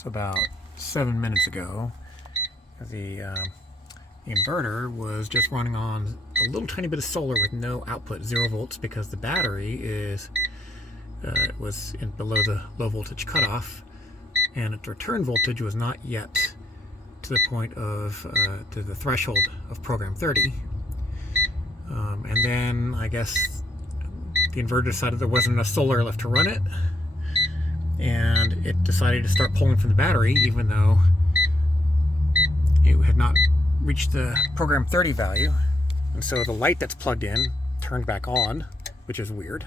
So about 7 minutes ago, the inverter was just running on a little tiny bit of solar with no output, 0 volts, because the battery was below the low voltage cutoff, and its return voltage was not yet to the point of to the threshold of program 30. And then I guess the inverter decided there wasn't enough solar left to run it, and it decided to start pulling from the battery even though it had not reached the program 30 value. And so the light that's plugged in turned back on, which is weird.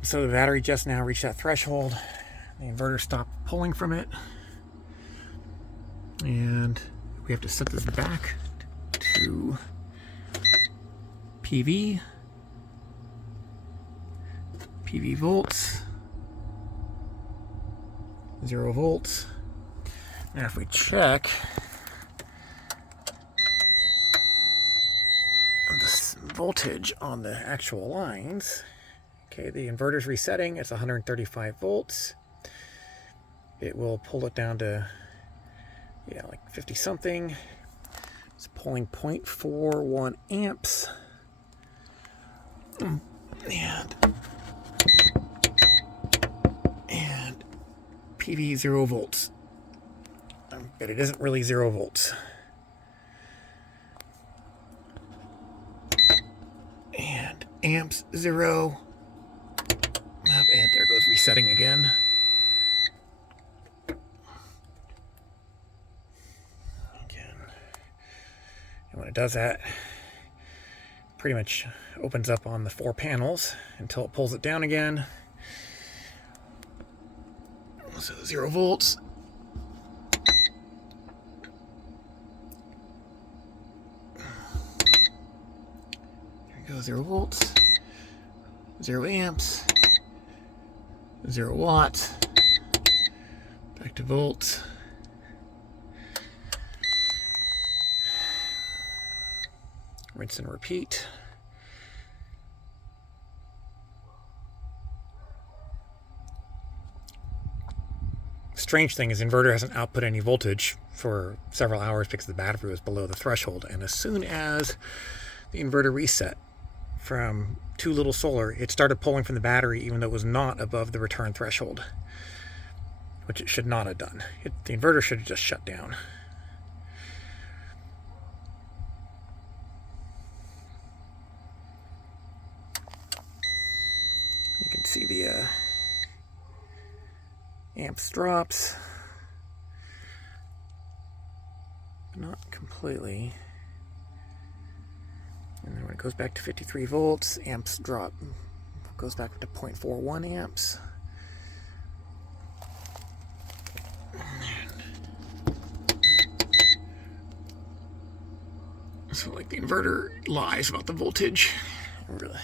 So the battery just now reached that threshold. The inverter stopped pulling from it, and we have to set this back to PV volts, 0 volts. Now if we check the voltage on the actual lines, okay, the inverter's resetting. It's 135 volts. It will pull it down to, yeah, like 50 something. It's pulling 0.41 amps. And PV 0 volts. But it isn't really 0 volts. And amps 0. And there goes resetting again. And when it does that, pretty much opens up on the 4 panels until it pulls it down again. So 0 volts. There we go, 0 volts, 0 amps, 0 watts, back to volts. Rinse and repeat. Strange thing is, inverter hasn't output any voltage for several hours because the battery was below the threshold, and as soon as the inverter reset from too little solar, it started pulling from the battery even though it was not above the return threshold, which it should not have done. The inverter should have just shut down. You can see the amps drops, but not completely. And then when it goes back to 53 volts, amps drop, goes back to 0.41 amps. So like the inverter lies about the voltage, really.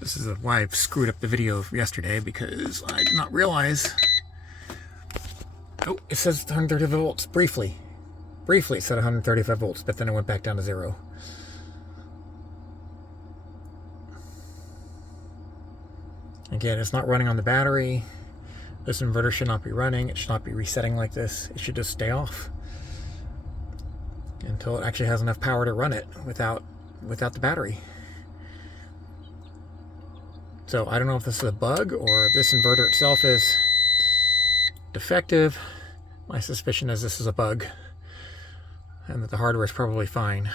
This is why I've screwed up the video yesterday, because I did not realize. Oh, it says 135 volts. Briefly it said 135 volts, but then it went back down to 0. Again, it's not running on the battery. This inverter should not be running. It should not be resetting like this. It should just stay off until it actually has enough power to run it without the battery. So I don't know if this is a bug or if this inverter itself is defective. My suspicion is this is a bug and that the hardware is probably fine.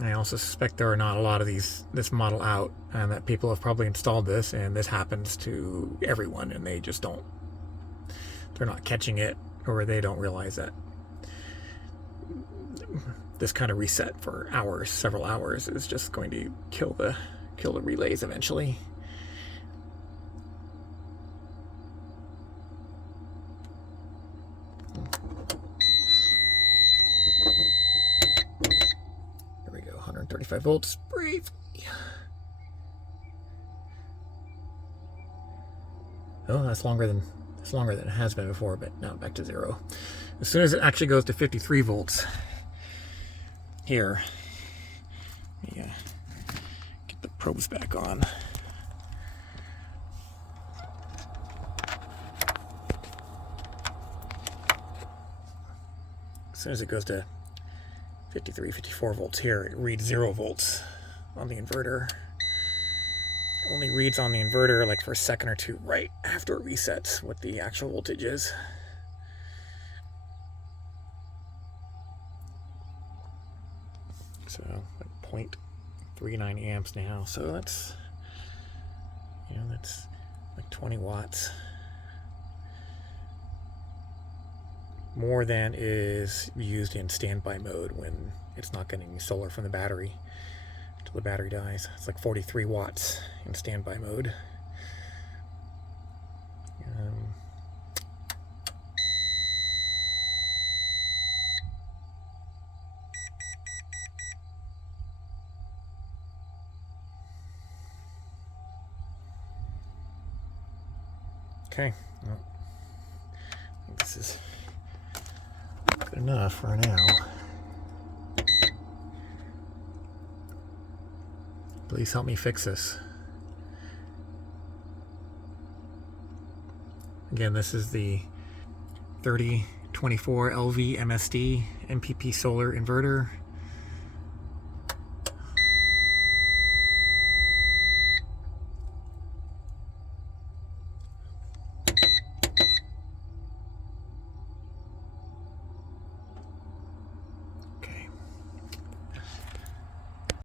I also suspect there are not a lot of this model out, and that people have probably installed this, and this happens to everyone, and they just don't. They're not catching it, or they don't realize that this kind of reset for hours, several hours, is just going to kill the relays eventually. There we go, 135 volts. Breathe. Oh, that's longer than it has been before, but now back to 0. As soon as it actually goes to 53 volts, here, yeah, get the probes back on. As soon as it goes to 53, 54 volts here, it reads 0 volts on the inverter. It only reads on the inverter like for a second or two right after it resets what the actual voltage is. So like 0.39 amps now. So that's, that's like 20 watts. More than is used in standby mode when it's not getting any solar from the battery until the battery dies. It's like 43 watts in standby mode. Okay, well, I think this is good enough for now. Please help me fix this. Again, this is the 3024LV-MSD MPP solar inverter.